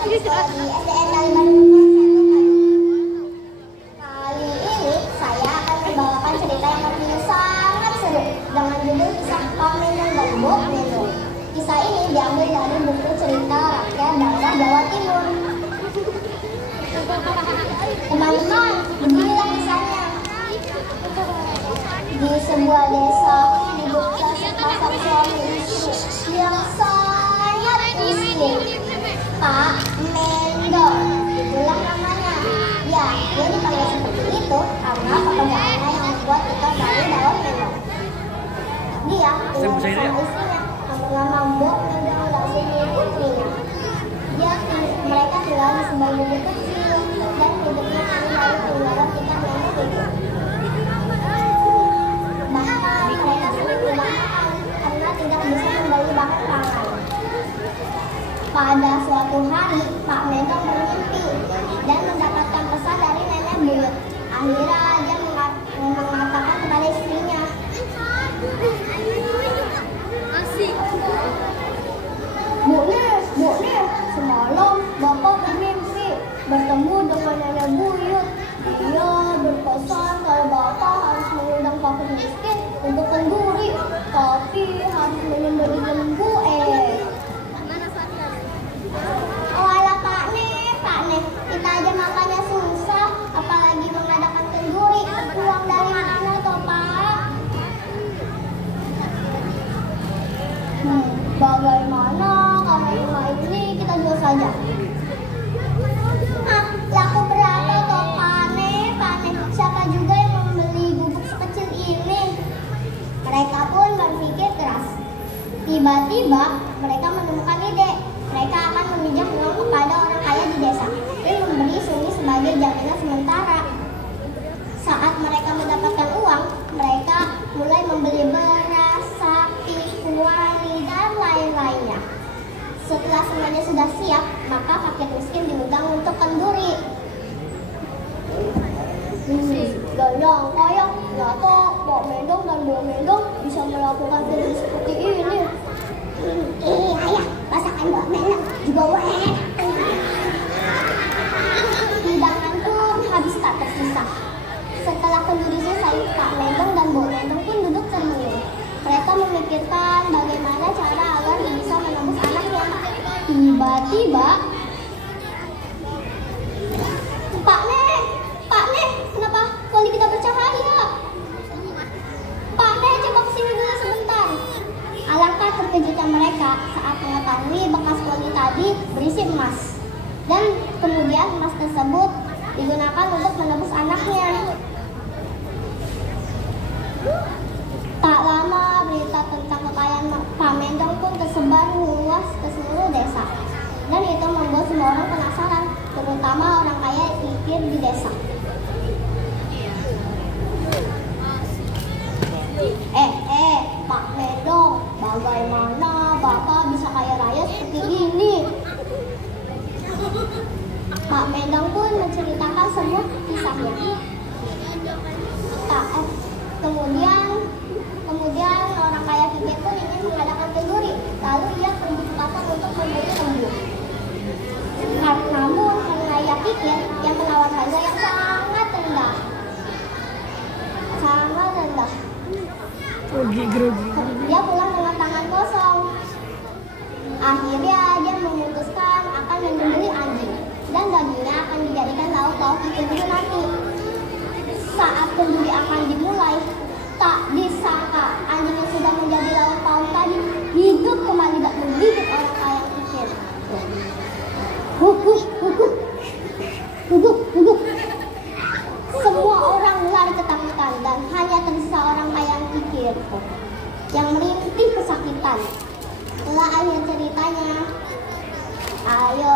lagi sekolah di SDN Kalimantan. Kali ini saya akan membawakan cerita yang artinya sangat seru dengan judul kisah Pak Menong dan Bu Menong. Kisah ini diambil dari buku cerita rakyat daerah Jawa Timur. Teman-teman, beginilah kisahnya. Di sebuah desa hiduplah sepasang suami istri yang sangat miskin. Pak Menong, itulah namanya. Ya, dia dipanggil seperti itu karena pekerjaannya yang membuat kita selalu dalam menong. Dia tinggal bersama istrinya yang bernama Bu Menong dan Siti putrinya. Mereka tinggal di sebuah bukit kecil dan hidupnya dari tinggalan kita nenek itu. Bahkan mereka sering kebanyakan karena tidak bisa membeli bahan pangan. Pada suatu hari, Pak Menong bermimpi dan mendapatkan pesan dari nenek buyut. Akhirnya dia mengatakan kepada istrinya, Bu Nih, semalam Bapak bermimpi bertemu dengan nenek buyut. Dia berpesan kalau Bapak harus mengundang Pak miskin untuk kenduri, tapi harus menyembelih lembu. Kita aja makannya susah, apalagi mengadakan kenduri. Uang dari mana toh, Pak? Bagaimana kalau rumah ini kita jual saja? Laku berapa toh, Pane? Siapa juga yang membeli bubuk sekecil ini? Mereka pun berpikir keras. Tiba-tiba mereka menemukan ide. Mereka akan meminjam uang kepada orang kaya di desa dan memberi sumi sebagai jaminan sementara. Saat mereka mendapatkan uang, mereka mulai membeli beras, sapi, kuali, dan lain-lainnya. Setelah semuanya sudah siap, maka fakir miskin diundang untuk kenduri. Yang kaya nggak tahu Pak Menong dan Bu Menong bisa melakukan kenduri seperti ini. Ayah, masakan Pak Menong juga enak. Hidangan pun habis tak tersisa. Setelah kenduri selesai, Pak Menong dan Bu Menong pun duduk termenung. Mereka memikirkan bagaimana cara agar bisa menembus anaknya. Tiba-tiba, Pak Nek, kenapa kuali kita bercahaya? Pak Nek, coba kesini dulu sebentar. Alangkah terkejutnya mereka saat mengetahui bekas kuali tadi berisi emas. Dan kemudian emas tersebut digunakan untuk menebus anaknya. Tak lama berita tentang kekayaan Pak Menong pun tersebar luas ke seluruh desa. Dan itu membuat semua orang penasaran, terutama orang kaya pikir di desa. Pak Menong, bagaimana Bapak bisa kaya raya seperti ini? Pak Menong pun menceritakan semua kisahnya. Kemudian orang kaya kikir pun ingin mengadakan kenduri. Lalu ia pergi ke pasar untuk membeli lembu. Namun karena ia kikir, yang menawar harga yang sangat rendah. Dia pulang dengan tangan kosong. Akhirnya dia memutuskan akan menyembelih anjing dan dagingnya akan dijadikan lauk di kenduri nanti. Saat kenduri akan dimulai, tak disangka anjing yang sudah menjadi lauk pauk tadi hidup kembali dan menggigit orang kaya kikir. Semua orang lari ketakutan dan hanya tersisa orang kaya kikir yang merintih kesakitan. Itulah akhir ceritanya. Ayo